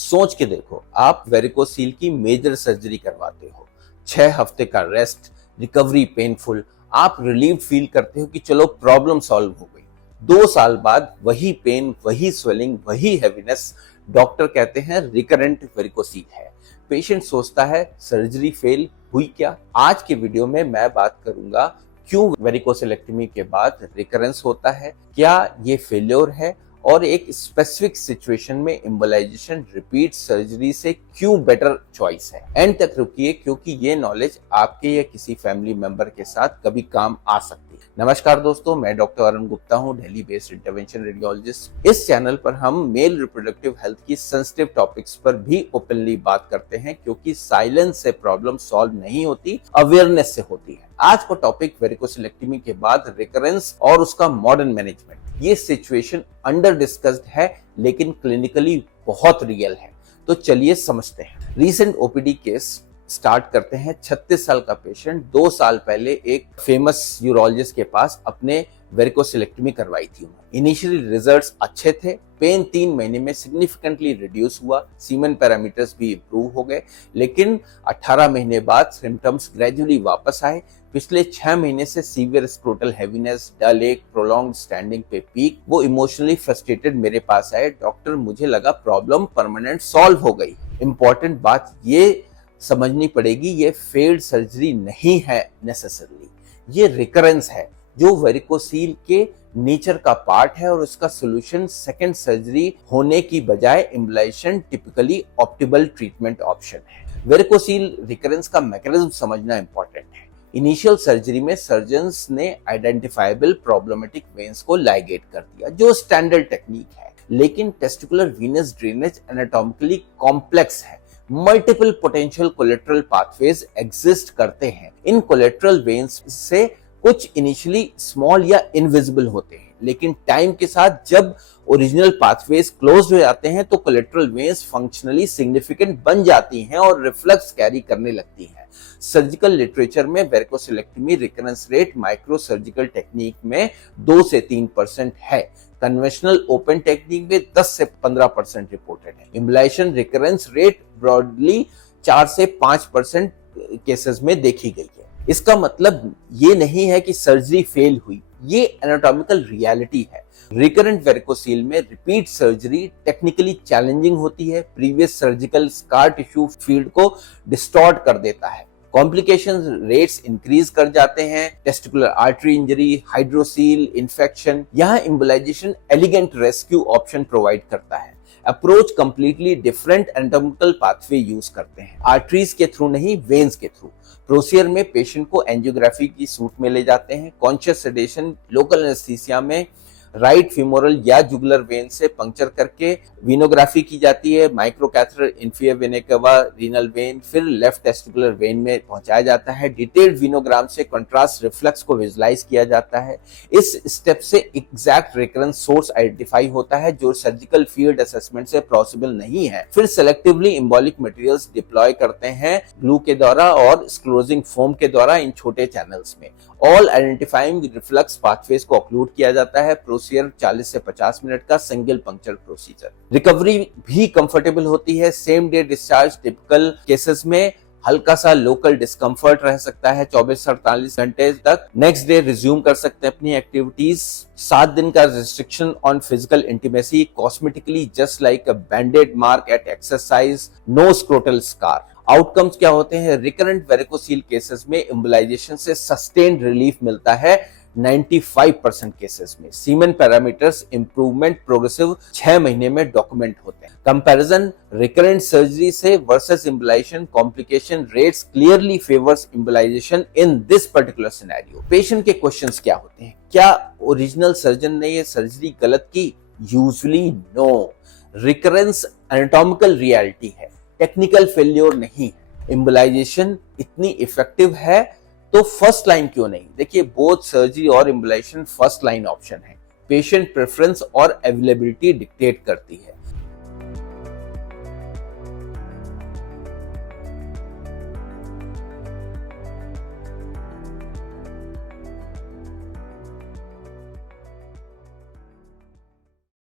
सोच के देखो, आप वेरिकोसील की मेजर सर्जरी करवाते हो, 6 हफ्ते का रेस्ट, रिकवरी पेनफुल, आप रिलीव फील करते हो कि चलो प्रॉब्लम सॉल्व हो गई। 2 साल बाद वही पेन, वही स्वेलिंग, वही हैवीनेस, डॉक्टर कहते हैं रिकरेंट वेरिकोसील है। पेशेंट सोचता है सर्जरी फेल हुई क्या? आज के वीडियो में मैं बात करूंगा क्यों वेरिकोसिलेक्टमी के बाद रिकरेंस होता है, क्या ये फेल्योर है, और एक स्पेसिफिक सिचुएशन में एम्बोलाइजेशन रिपीट सर्जरी से क्यों बेटर चॉइस है। एंड तक रुकिए, क्योंकि ये नॉलेज आपके या किसी फैमिली मेंबर के साथ कभी काम आ सकती है। नमस्कार दोस्तों, मैं डॉक्टर अरुण गुप्ता हूँ, दिल्ली बेस्ड इंटरवेंशन रेडियोलॉजिस्ट। इस चैनल पर हम मेल रिप्रोडक्टिव हेल्थ की सेंसिटिव टॉपिक्स पर भी ओपनली बात करते हैं, क्योंकि साइलेंस से प्रॉब्लम सॉल्व नहीं होती, अवेयरनेस से होती है। आज का टॉपिक वेरिकोसिलेक्टमी के बाद रिकरेंस और उसका मॉडर्न मैनेजमेंट। ये सिचुएशन अंडर डिस्कस्ड है, लेकिन क्लिनिकली बहुत रियल है। तो चलिए समझते हैं। रीसेंट ओपीडी केस स्टार्ट करते हैं। 36 साल का पेशेंट 2 साल पहले एक फेमस यूरोलॉजिस्ट के पास अपने वेरिकोसिलेक्टमी करवाई थी। इनिशियली रिजल्ट्स अच्छे थे, पेन 3 महीने में सिग्निफिकेंटली रिड्यूस हुआ, सीमेन पैरामीटर्स भी इंप्रूव हो गए, लेकिन 18 महीने बाद सिम्टम्स ग्रेजुअली वापस आए। पिछले 6 महीने से सीवियर स्क्रोटल हैवीनेस, डल एक, प्रोलॉन्ग्ड स्टैंडिंग पे पीक। वो इमोशनली फ्रस्ट्रेटेड मेरे पास आए, डॉक्टर मुझे लगा प्रॉब्लम परमानेंट सॉल्व हो गई। इंपॉर्टेंट बात ये समझनी पड़ेगी, ये फेल्ड सर्जरी नहीं है नेसेसरली, ये रिकरेंस है जो वेरिकोसील के नेचर का पार्ट है, और उसका सॉल्यूशन सेकेंड सर्जरी होने की बजाय embolization typically optimal treatment option है। वेरिकोसील रिकरेंस का मैकेनिज्म समझना इंपॉर्टेंट है। इनिशियल सर्जरी में सर्जन्स ने आइडेंटिफाइबल प्रॉब्लमेटिक वेन्स को लाइगेट कर दिया, जो स्टैंडर्ड टेक्निक है, लेकिन testicular venous drainage anatomically complex है। Multiple potential collateral pathways exist करते हैं। इन कोलेटरल वेन्स से कुछ इनिशियली स्मॉल या इनविजिबल होते हैं, लेकिन टाइम के साथ जब ओरिजिनल पाथवेज क्लोज हो जाते हैं तो कोलेटरल वेन्स फंक्शनली सिग्निफिकेंट बन जाती हैं और रिफ्लक्स कैरी करने लगती हैं। सर्जिकल लिटरेचर में वेरिकोसिलेक्टमी recurrence rate micro surgical technique में 2 से 3% है। कन्वेंशनल ओपन टेक्निक में 10 से 15% रिपोर्टेड है। एम्बोलाइजेशन रिकरेंस रेट ब्रॉडली 4 से 5% केसेस में देखी गई है। इसका मतलब ये नहीं है कि सर्जरी फेल हुई, ये एनाटॉमिकल रियलिटी है। रिकरेंट वेरिकोसील में रिपीट सर्जरी टेक्निकली चैलेंजिंग होती है, previous surgical scar tissue field को डिस्टॉर्ट कर देता है, कॉम्प्लिकेशंस रेट्स इंक्रीज कर जाते हैं, testicular artery injury, hydrocele infection. यहाँ embolization elegant rescue option provide करता है। Approach completely different anatomical pathway use करते हैं, आर्टरीज के थ्रू नहीं, वेन्स के थ्रू। प्रोसीजर में पेशेंट को एंजियोग्राफी की सूट में ले जाते हैं, कॉन्शियस सेडेशन, लोकल एनेस्थीसिया में राइट फीमोरल या जुगुलर वेन से पंक्चर करके वीनोग्राफी की जाती है, माइक्रोकैथेटर इंफिया वेना केवा, रीनल वेन, फिर लेफ्ट टेस्टिकुलर वेन में पहुंचाया जाता है। डिटेल्ड वीनोग्राम से कंट्रास्ट रिफ्लेक्स को विजुलाइज किया जाता है। इस स्टेप से एग्जैक्ट रिकरेंस सोर्स आइडेंटिफाई होता है, जो सर्जिकल फील्ड असेसमेंट से पॉसिबल नहीं है। फिर सेलेक्टिवली एम्बोलिक मटेरियल्स डिप्लॉय करते हैं ग्लू के द्वारा और स्क्लोजिंग फोम के द्वारा इन छोटे चैनल्स में। ऑल आइडेंटिफाइंग रिफ्लक्स पाथवेज को ऑक्लूड किया जाता है। प्रोसीजर 40 से 50 मिनट का सिंगल पंक्चर प्रोसीजर। रिकवरी भी कंफर्टेबल होती है। Same day discharge typical cases में हल्का सा लोकल डिस्कम्फर्ट रह सकता है 24 से 48 घंटे तक। नेक्स्ट डे रिज्यूम कर सकते हैं अपनी एक्टिविटीज। 7 दिन का restriction on physical intimacy, cosmetically just like a banded mark at exercise, no scrotal scar. Outcomes क्या होते हैं? रिकरेंट वेरिकोसील केसेस में एम्बोलाइजेशन से सस्टेन्ड रिलीफ मिलता है 95% केसेस में। सीमेन पैरामीटर्स इंप्रूवमेंट प्रोग्रेसिव 6 महीने में डॉक्यूमेंट होते हैं। कंपैरिजन रिकरेंट सर्जरी से versus embolisation complication rates clearly favours embolisation in this particular scenario. Patient के क्वेश्चंस क्या होते हैं? क्या ओरिजिनल सर्जन ने ये सर्जरी गलत की? Usually no. Recurrence anatomical reality है, टेक्निकल फेल्योर नहीं है। एम्बोलाइजेशन इतनी इफेक्टिव है तो फर्स्ट लाइन क्यों नहीं? देखिए, बोथ सर्जरी और एम्बोलाइजेशन फर्स्ट लाइन ऑप्शन है। पेशेंट प्रेफरेंस और अवेलेबिलिटी डिक्टेट करती है।